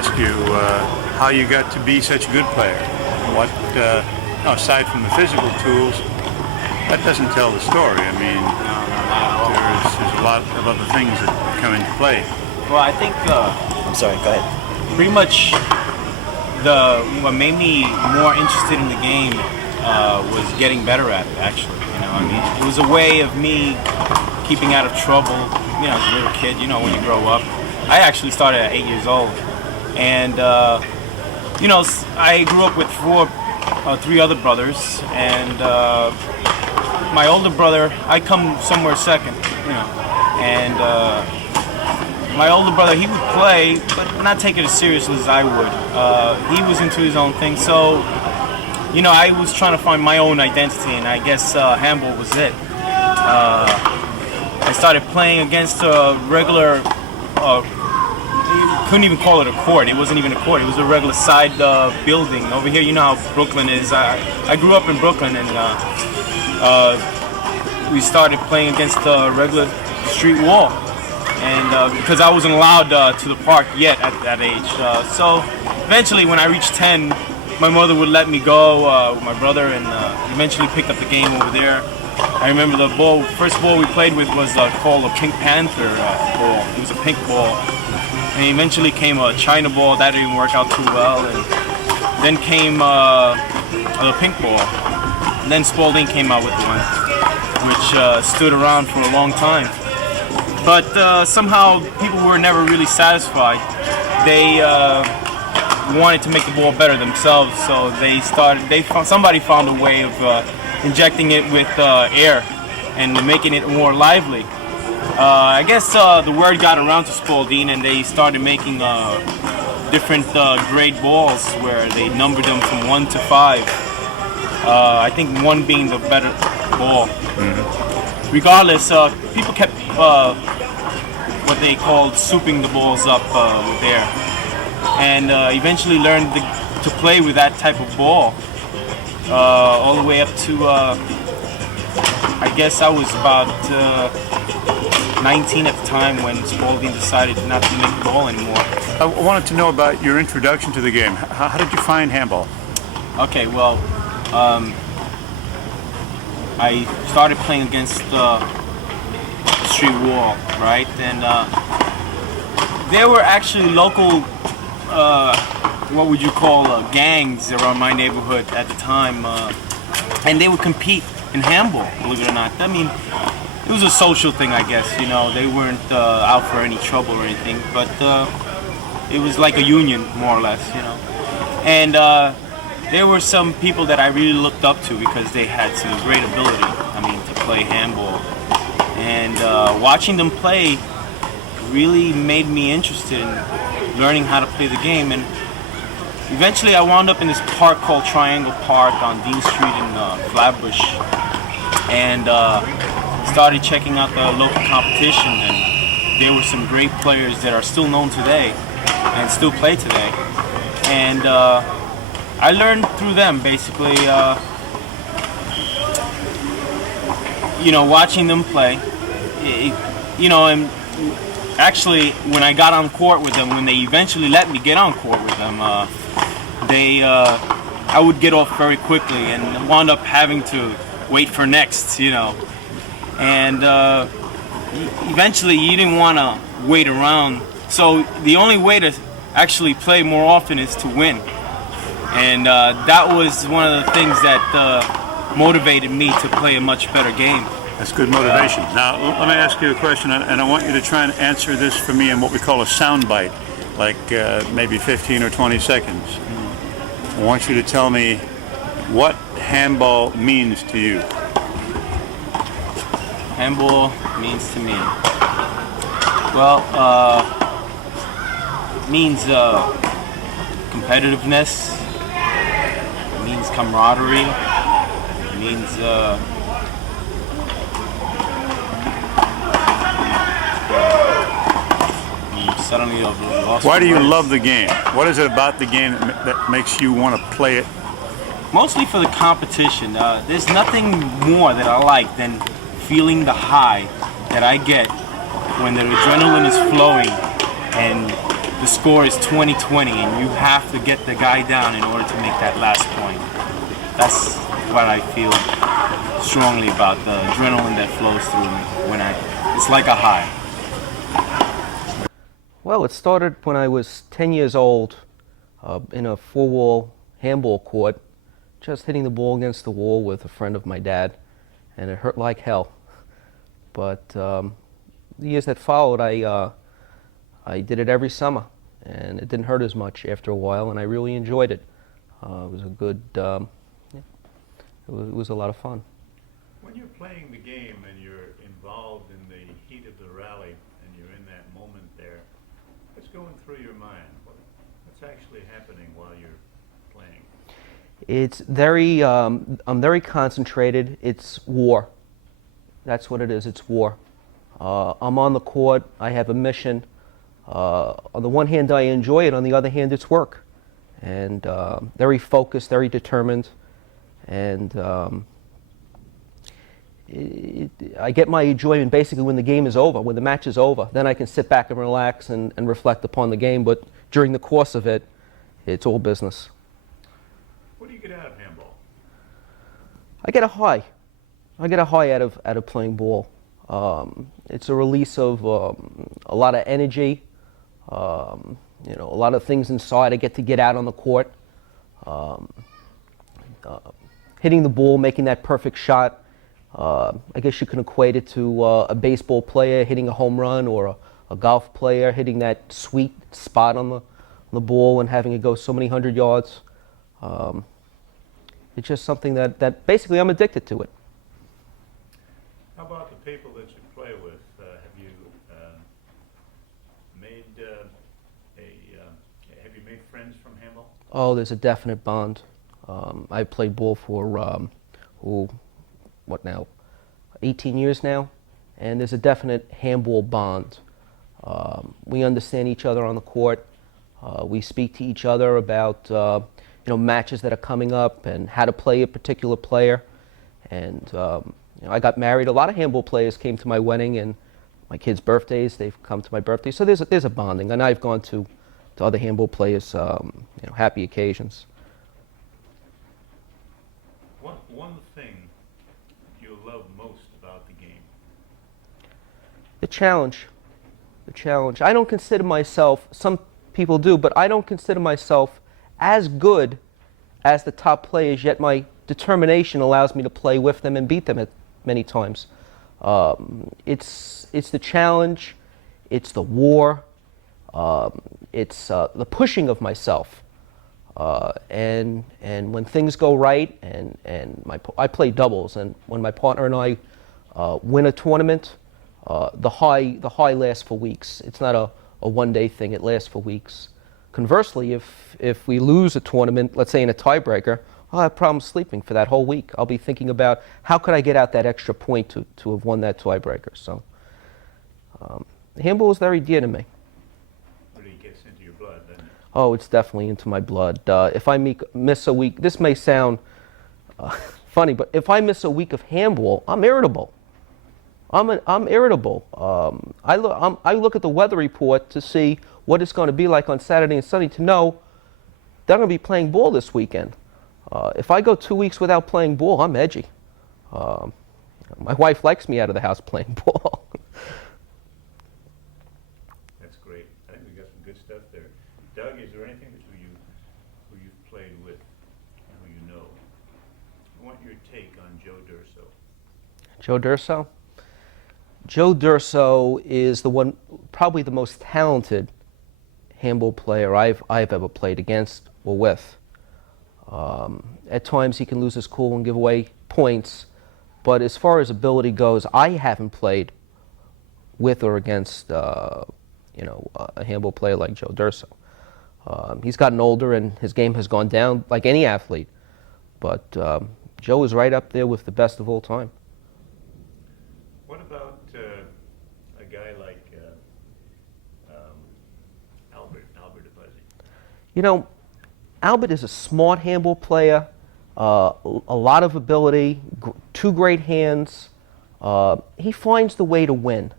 ask you how you got to be such a good player. What, aside from the physical tools, that doesn't tell the story. I mean, there's a lot of other things that come into play. Well, I think I'm sorry, go ahead. pretty much what made me more interested in the game was getting better at it. Actually, I mean, it was a way of me keeping out of trouble. As a little kid, when you grow up. I actually started at 8 years old, and I grew up with three other brothers, and my older brother, I come somewhere second, and my older brother, he would play, but not take it as seriously as I would. He was into his own thing, so I was trying to find my own identity, and I guess handball was it. I started playing against a regular. Couldn't even call it a court. It wasn't even a court. It was a regular side building. Over here, you know how Brooklyn is. I grew up in Brooklyn, and we started playing against a regular street wall. And because I wasn't allowed to the park yet at that age. So eventually, when I reached 10, my mother would let me go with my brother, and eventually picked up the game over there. I remember the first ball we played with was called a Pink Panther ball. It was a pink ball. And eventually came a China ball. That didn't work out too well. And then came the pink ball. And then Spalding came out with one, which stood around for a long time. But somehow people were never really satisfied. They wanted to make the ball better themselves, so somebody found a way of injecting it with air and making it more lively. I guess the word got around to Spalding, and they started making different grade balls where they numbered them from 1 to 5. I think 1 being the better ball. Mm-hmm. Regardless, people kept what they called souping the balls up with air, and eventually learned to play with that type of ball all the way up to I guess I was about 19 at the time when Spalding decided not to make the ball anymore. I wanted to know about your introduction to the game. How did you find handball? Okay, well, I started playing against the street wall, right? And there were actually local, what would you call, gangs around my neighborhood at the time, and they would compete in handball, believe it or not. I mean, it was a social thing, I guess. They weren't out for any trouble or anything, but it was like a union, more or less. And there were some people that I really looked up to because they had some great ability. I mean, to play handball, and watching them play really made me interested in learning how to play the game. And eventually, I wound up in this park called Triangle Park on Dean Street in Flatbush, and started checking out the local competition, and there were some great players that are still known today and still play today. And I learned through them, basically, watching them play. And actually, when I got on court with them, when they eventually let me get on court with them, I would get off very quickly and wound up having to wait for next, And eventually you didn't want to wait around. So the only way to actually play more often is to win. And that was one of the things that motivated me to play a much better game. That's good motivation. Now, let me ask you a question, and I want you to try and answer this for me in what we call a sound bite, like maybe 15 or 20 seconds. I want you to tell me what handball means to you. Handball means to me, well, means competitiveness, it means camaraderie, it means suddenly I've lost. Why do you love the game? What is it about the game that makes you want to play it? Mostly for the competition. There's nothing more that I like than feeling the high that I get when the adrenaline is flowing and the score is 20-20 and you have to get the guy down in order to make that last point. That's what I feel strongly about, the adrenaline that flows through me when it's like a high. Well, it started when I was 10 years old in a four-wall handball court, just hitting the ball against the wall with a friend of my dad, and it hurt like hell. But the years that followed, I did it every summer, and it didn't hurt as much after a while, and I really enjoyed it. It was a good, yeah, it was a lot of fun. When you're playing the game and you're involved in the heat of the rally and you're in that moment there, what's going through your mind? What's actually happening while you're playing? It's very, I'm very concentrated. It's war. That's what it is, it's war. I'm on the court, I have a mission. On the one hand, I enjoy it, on the other hand, it's work. And very focused, very determined. And I get my enjoyment basically when the game is over, when the match is over. Then I can sit back and relax and reflect upon the game, but during the course of it, it's all business. What do you get out of handball? I get a high. I get a high out of playing ball. It's a release of a lot of energy, you know, a lot of things inside I get to get out on the court. Hitting the ball, making that perfect shot. I guess you can equate it to a baseball player hitting a home run, or a golf player hitting that sweet spot on the ball and having it go so many hundred yards. It's just something that basically I'm addicted to it. How about the people that you play with? Have you made friends from handball? Oh, there's a definite bond. I've played ball for, what now, 18 years now, and there's a definite handball bond. We understand each other on the court. We speak to each other about you know, matches that are coming up and how to play a particular player. And you know, I got married. A lot of handball players came to my wedding and my kids' birthdays. They've come to my birthday, so there's a bonding. And I've gone to other handball players' you know, happy occasions. One thing you love most about the game? The challenge. The challenge. I don't consider myself, some people do, but I don't consider myself as good as the top players, yet my determination allows me to play with them and beat them many times. It's the challenge, it's the war, it's the pushing of myself. And when things go right, and I play doubles, and when my partner and I win a tournament, the high lasts for weeks. It's not a one-day thing, it lasts for weeks. Conversely, if we lose a tournament, let's say in a tiebreaker, I'll have problems sleeping for that whole week. I'll be thinking about how could I get out that extra point to have won that tiebreaker. So handball is very dear to me. Really gets into your blood, doesn't it? Oh, it's definitely into my blood. If I miss a week, this may sound funny, but if I miss a week of handball, I'm irritable. I'm irritable. I look at the weather report to see what it's going to be like on Saturday and Sunday to know they're going to be playing ball this weekend. If I go 2 weeks without playing ball, I'm edgy. My wife likes me out of the house playing ball. That's great. I think we got some good stuff there. Doug, is there anything that who you've played with, who you know? I want your take on Joe Durso. Joe Durso? Joe Durso is probably the most talented handball player I've ever played against or with. At times he can lose his cool and give away points, but as far as ability goes, I haven't played with or against you know, a handball player like Joe Durso. He's gotten older and his game has gone down like any athlete, but Joe is right up there with the best of all time. What about a guy like Albert Abuzzi? You know, Albert is a smart handball player, a lot of ability, two great hands. He finds the way to win.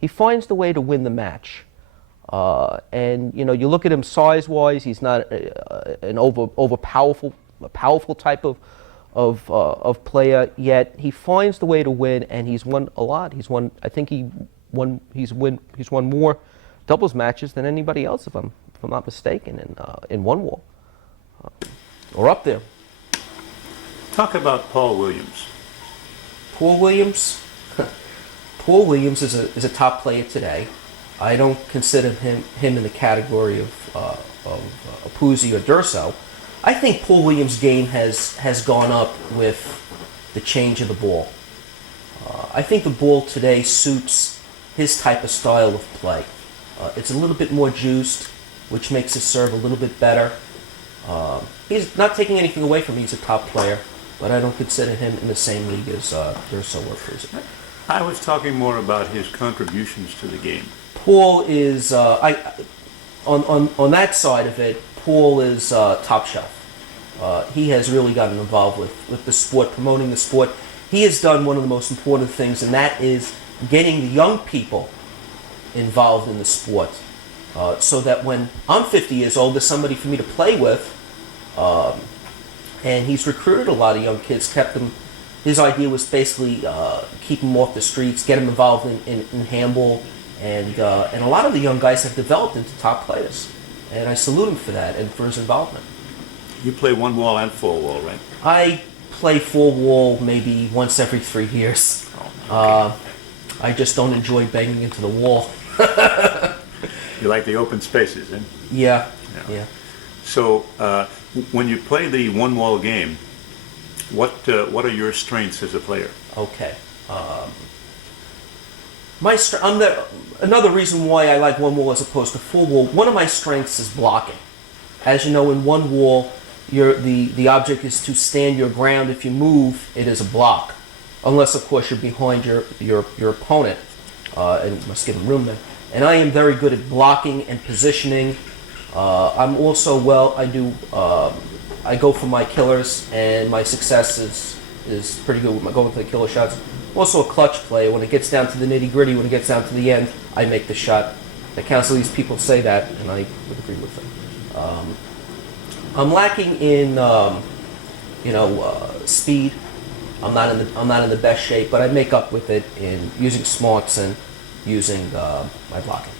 He finds the way to win the match. And you look at him size-wise, he's not an over powerful type of player. Yet he finds the way to win, and he's won a lot. He's won. I think he's won more doubles matches than anybody else, if I'm not mistaken, in one wall or up there. Talk about Paul Williams. Paul Williams. Paul Williams is a top player today. I don't consider him in the category of Puzzi or Durso. I think Paul Williams' game has gone up with the change of the ball. I think the ball today suits his type of style of play. It's a little bit more juiced, which makes his serve a little bit better. He's not taking anything away from me. He's a top player, but I don't consider him in the same league as Durso or Puzzi. I was talking more about his contributions to the game. Paul is on that side of it. Paul is top shelf. He has really gotten involved with the sport, promoting the sport. He has done one of the most important things, and that is getting the young people involved in the sport, so that when I'm 50 years old, there's somebody for me to play with. And he's recruited a lot of young kids, kept them. His idea was basically keep them off the streets, get them involved in handball, and a lot of the young guys have developed into top players. And I salute him for that and for his involvement. You play one wall and four wall, right? I play four wall maybe once every 3 years. Oh, okay. I just don't enjoy banging into the wall. You like the open spaces, eh? Yeah. So when you play the one wall game, what are your strengths as a player? Okay. Another reason why I like one wall as opposed to four wall. One of my strengths is blocking. As you know, in one wall, the object is to stand your ground. If you move, it is a block, unless of course you're behind your opponent, and you must give him room then. And I am very good at blocking and positioning. I'm also I go for my killers, and my success is pretty good with going for the killer shots. I'm also a clutch player. When it gets down to the nitty gritty, when it gets down to the end, I make the shot. The council, these people say that, and I would agree with them. I'm lacking in speed. I'm not in the best shape, but I make up with it in using smarts and using my blocking.